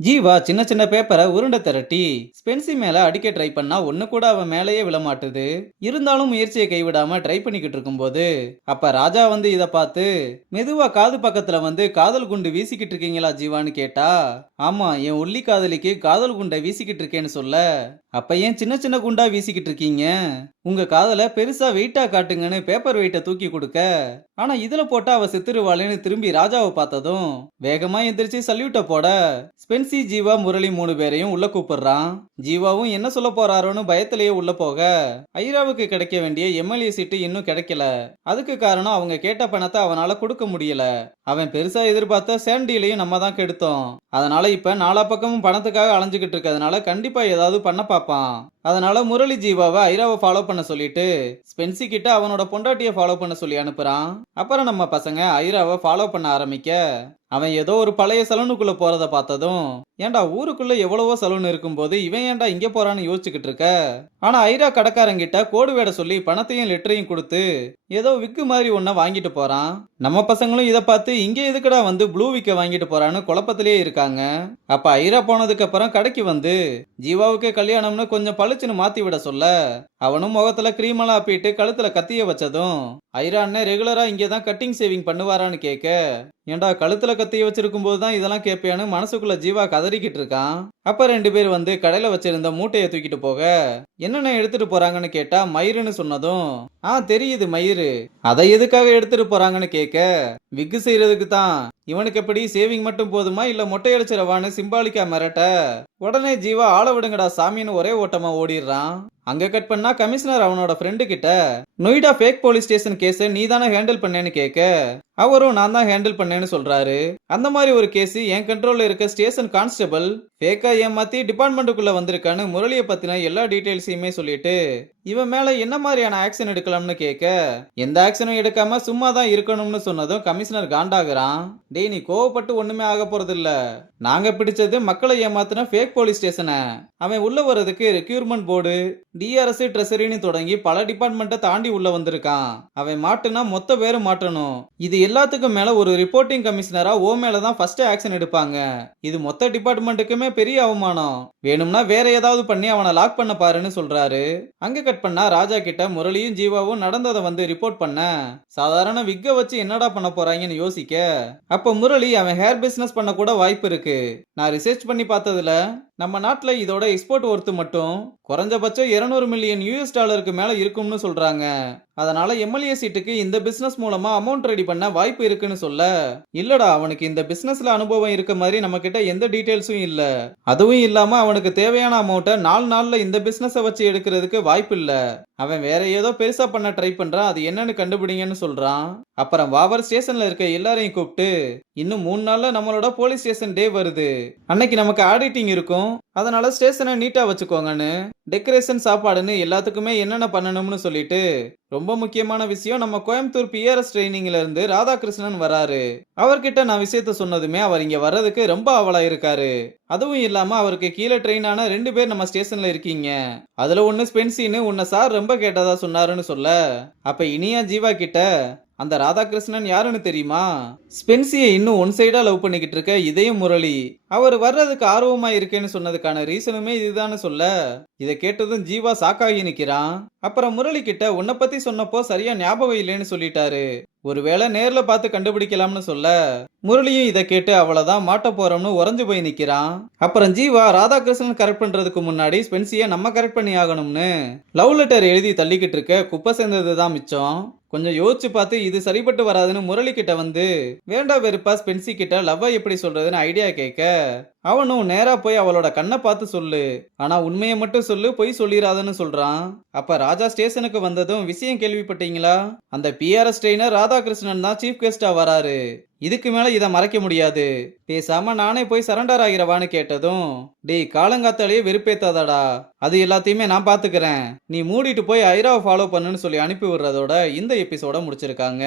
ஜீவா சின்ன சின்ன பேப்பரை உருண்டை திரட்டி ஸ்பென்சி மேல அடிக்க ட்ரை பண்ணா ஒண்ணு கூட அவன் மேலேயே விழமாட்டுது. இருந்தாலும் முயற்சியை கைவிடாம ட்ரை பண்ணிக்கிட்டு இருக்கும்போது அப்ப ராஜா வந்து இத பார்த்து மெதுவா காது பக்கத்துல வந்து காதல் குண்டு வீசிக்கிட்டு இருக்கீங்களா ஜீவான்னு கேட்டா, ஆமா என் ஒல்லி காதலிக்கு காதல் குண்டை வீசிக்கிட்டு இருக்கேன்னு சொல்ல, அப்ப ஏன் சின்ன சின்ன குண்டா வீசிக்கிட்டு இருக்கீங்க, உங்க காதல பெருசா வெயிட்டா காட்டுங்கன்னு பேப்பர் வெயிட்ட தூக்கி கொடுக்க, ஆனா இதுல போட்டா அவ செத்துருவாளேன்னு திரும்பி ராஜாவை பார்த்ததும் வேகமா எந்திரிச்சு சல்யூட்ட போட ஸ்பென்சி ஜீவா முரளி 3 பேரையும் உள்ள கூப்பிடுறான். ஜீவாவும் என்ன சொல்ல போறாரோன்னு பயத்திலேயே உள்ள போக, ஐராவுக்கு கிடைக்க வேண்டிய எம்எல்ஏ சீட்டு இன்னும் கிடைக்கல. அதுக்கு காரணம் அவங்க கேட்ட பணத்தை அவனால கொடுக்க முடியல. அவன் பெருசா எதிர்பார்த்த சாண்டிலையும் நம்ம தான் கெடுத்தோம். அதனால இப்ப நாலா பக்கமும் பணத்துக்காக அலைஞ்சுகிட்டு இருக்கிறதுனால கண்டிப்பா ஏதாவது பண்ண பார்ப்பான். அதனால முரளி ஜீவாவை ஐராவை ஃபாலோ பண்ண சொல்லிட்டு ஸ்பென்சி கிட்ட அவனோட பொண்டாட்டியை ஃபாலோ பண்ண சொல்லி அனுப்புறான். அப்புறம் நம்ம பசங்க ஐராவை ஃபாலோ பண்ண ஆரம்பிக்க, அவன் ஏதோ ஒரு பழைய சலூனுக்குள்ள போறத பார்த்ததும், ஏன்டா ஊருக்குள்ள எவ்வளவோ சலூன் இருக்கும்போது இவன் ஏன்டா இங்க போறான்னு யோசிச்சுக்கிட்டு இருக்க. ஆனா ஐரா கடைக்காரங்கிட்ட கோடு வேட சொல்லி பணத்தையும் லெட்டரையும் கொடுத்து ஏதோ விக்கு மாதிரி ஒன்ன வாங்கிட்டு போறான். நம்ம பசங்களும் இதை பார்த்து இங்க எதுக்குடா வந்து ப்ளூ விக்க வாங்கிட்டு போறான்னு குழப்பத்திலேயே இருக்காங்க. அப்ப ஐரா போனதுக்கு அப்புறம் கடைக்கு வந்து ஜீவாவுக்கு கல்யாணம்னு கொஞ்சம் பளிச்சுன்னு மாத்தி விட சொல்ல, அவனும் முகத்துல கிரீமெல்லாம் அப்பிட்டு கழுத்துல கத்திய வச்சதும், ஐரா அண்ணன் ரெகுலரா இங்கதான் கட்டிங் சேவிங் பண்ணுவாரான்னு கேட்க, ஏன்டா கழுத்துல கத்திய வச்சிருக்கும் போதுதான் இதெல்லாம் கேட்பியான்னு மனசுக்குள்ள ஜீவா கதறிக்கிட்டு இருக்கான். அப்ப 2 பேர் வந்து கடையில வச்சிருந்த மூட்டையை தூக்கிட்டு போக, என்னென்ன எடுத்துட்டு போறாங்கன்னு கேட்டா மயிருன்னு சொன்னதும், தெரியுது மயிறு, அதை எதுக்காக எடுத்துட்டு போறாங்கன்னு கேட்க, விக்கு செய்யறதுக்கு தான். இவனுக்கு எப்படி சேவிங் மட்டும் போதுமா இல்ல மொட்டை அடிச்சிடவான்னு சிம்பாலிக்கா மிரட்ட, உடனே ஜீவா ஆள விடுங்கடா சாமின்னு ஒரே ஓட்டமா ஓடிடுறான். அங்க கட் பண்ணா கமிஷனர் அவனோட ஃப்ரெண்டு கிட்ட Noida fake police station case நீ தானே ஹேண்டில் பண்ணேன்னு கேட்க, அவரும் நான் தான் ஹேண்டில் பண்ணேன்னு சொல்றாரு. அந்த மாதிரி ஒரு கேஸ் என் கண்ட்ரோல்ல இருக்க ஸ்டேஷன் கான்ஸ்டபிள் ஃபேக்கா ஏமாத்தி டிபார்ட்மெண்ட்டுக்குள்ள வந்திருக்கான்னு முரளியை பத்தின எல்லா டீடைல்ஸையுமே சொல்லிட்டு இவன் மேல என்ன மாதிரியான ஆக்ஷன் எடுக்கலாம்னு கேட்க, எந்த ஆக்ஷனும் எடுக்காம சும்மா தான் இருக்கணும்னு சொன்னதும் கமிஷனர் காண்டாகிறான். டேய் நீ கோவப்பட்டு ஒண்ணுமே ஆக போறது இல்ல, நாங்க பிடிச்சது மக்களை ஏமாத்தின ஃபேக் போலீஸ் ஸ்டேஷனை. அவன் உள்ள வர்றதுக்கு ரெக்யூர்மெண்ட் போர்டு, டிஆர்எஸ், ட்ரெஸரின்னு தொடங்கி பல டிபார்ட்மெண்ட்டை தாண்டி உள்ள வந்திருக்கான். அவன் மாட்டுனா மொத்த பேரும் மாட்டணும். இது எல்லாத்துக்கும் மேல ஒரு ரிப்போர்ட்டிங் கமிஷனரா ஓ மேலதான் ஃபர்ஸ்ட் ஆக்ஷன் எடுப்பாங்க. இது மொத்த டிபார்ட்மெண்ட்டுக்குமே பெரிய அவமானம். வேணும்னா வேற ஏதாவது பண்ணி அவனை லாக் பண்ண பாருன்னு சொல்றாரு. அங்க கட் பண்ணா ராஜா கிட்ட முரளியும் ஜீவாவும் நடந்ததை வந்து ரிப்போர்ட் பண்ண, சாதாரண விக்க வச்சு என்னடா பண்ண போறாங்கன்னு யோசிக்க, அப்ப முரளி அவன் ஹேர் பிசினஸ் பண்ண கூட வாய்ப்பு இருக்கு. நான் ரிசர்ச் பண்ணி பார்த்ததுல நம்ம நாட்டுல இதோட எக்ஸ்போர்ட் ஒர்த்து மட்டும் குறைஞ்சபட்சம் 200 மில்லியன் யூஎஸ் டாலருக்கு மேல இருக்கும்னு சொல்றாங்க. அதனால எம்எல்ஏ சீட்டுக்கு இந்த பிசினஸ் மூலமா அமௌண்ட் ரெடி பண்ண வாய்ப்பு இருக்குன்னு சொல்ல, இல்லடா அவனுக்கு இந்த பிசினஸ்ல அனுபவம் இருக்க மாதிரி நம்ம கிட்ட எந்த டீடைல்ஸும் இல்ல. அதுவும் இல்லாம அவனுக்கு தேவையான அமௌண்ட்டை 4 நாள்ல இந்த பிசினஸ் வச்சு எடுக்கிறதுக்கு வாய்ப்பு இல்ல. அவன் வேற ஏதோ பெருசா பண்ண ட்ரை பண்றான், அது என்னன்னு கண்டுபிடிங்கன்னு சொல்றான். அப்புறம் வாவர் ஸ்டேஷன்ல இருக்க எல்லாரையும் கூப்பிட்டு, இன்னும் 3 நாள்ல நம்மளோட போலீஸ் ஸ்டேஷன் டே வருது, அன்னைக்கு நமக்கு ஆடிட்டிங் இருக்கும், அதனால ஸ்டேஷனை நீட்டா வச்சுக்கோங்கன்னு டெக்கரேஷன் சாப்பாடுன்னு எல்லாத்துக்குமே என்னென்ன பண்ணணும்னு சொல்லிட்டு, ரொம்ப முக்கியமான விஷயம் நம்ம கோயம்புத்தூர் பிஆர்எஸ் ட்ரைனிங்ல இருந்து ராதாகிருஷ்ணன் வராரு. அவர்கிட்ட நான் விஷயத்த சொன்னதுமே அவர் இங்க வர்றதுக்கு ரொம்ப ஆவலா இருக்காரு. அதுவும் இல்லாம அவருக்கு கீழே ட்ரெயின் ஆன 2 பேர் நம்ம ஸ்டேஷன்ல இருக்கீங்க, அதுல ஒண்ணு ஸ்பென்சின்னு உன்னை சார் ரொம்ப கேட்டதா சொன்னாருன்னு சொல்ல, அப்ப இனியா ஜீவா கிட்ட அந்த ராதாகிருஷ்ணன் யாருன்னு தெரியுமா, ஸ்பென்சியை இன்னும் ஒன் சைடா லவ் பண்ணிக்கிட்டு இருக்க இதயம் முரளி, அவர் வர்றதுக்கு ஆர்வமா இருக்கேன்னு சொன்னதுக்கான ரீசனுமே இதுதான்னு சொல்ல, இதை கேட்டதும் ஜீவா சாக்காகி நிக்கிறான். அப்புறம் முரளி கிட்ட உன்னை பத்தி சொன்னப்போ சரியா ஞாபகம் இல்லைன்னு சொல்லிட்டாரு, ஒருவேளை நேர்ல பார்த்து கண்டுபிடிக்கலாம்னு சொல்ல, முரளியும் இதை கேட்டு அவ்வளவுதான் மாட்ட போறோம்னு உறைஞ்சு போய் நிக்கிறான். அப்புறம் ஜீவா ராதாகிருஷ்ணன் கரெக்ட் பண்றதுக்கு முன்னாடி ஸ்பென்சியை நம்ம கரெக்ட் பண்ணி ஆகணும்னு லவ் லெட்டர் எழுதி தள்ளிக்கிட்டு இருக்க குப்பை சேர்ந்ததுதான் மிச்சம். கொஞ்சம் யோசிச்சு பார்த்து இது சரிப்பட்டு வராதுன்னு முரளி கிட்ட வந்து வேண்டா வெறுப்பா ஸ்பென்சி கிட்ட லவ்வா எப்படி சொல்றதுன்னு ஐடியா கேட்க, அவனும் நேரா போய் அவளோட கண்ணை பார்த்து சொல்லு, ஆனா உண்மையை மட்டும் சொல்லு, பொய் சொல்லிராதுன்னு சொல்றான். அப்ப ராஜா ஸ்டேஷனுக்கு வந்ததும் விஷயம் கேள்விப்பட்டீங்களா, அந்த பிஆர்எஸ் ட்ரெயினர் ராதாகிருஷ்ணன் தான் சீஃப் கெஸ்டா வராரு, இதுக்கு மேல இதை மறைக்க முடியாது, பேசாம நானே போய் சரண்டர் ஆகிறவான்னு கேட்டதும், டேய் காலங்காத்தாலேயே வெறுப்பேத்தாதடா, அது எல்லாத்தையுமே நான் பாத்துக்கிறேன், நீ மூடிட்டு போய் ஐராவை ஃபாலோ பண்ணுன்னு சொல்லி அனுப்பி விடுறதோட இந்த எபிசோட முடிச்சிருக்காங்க.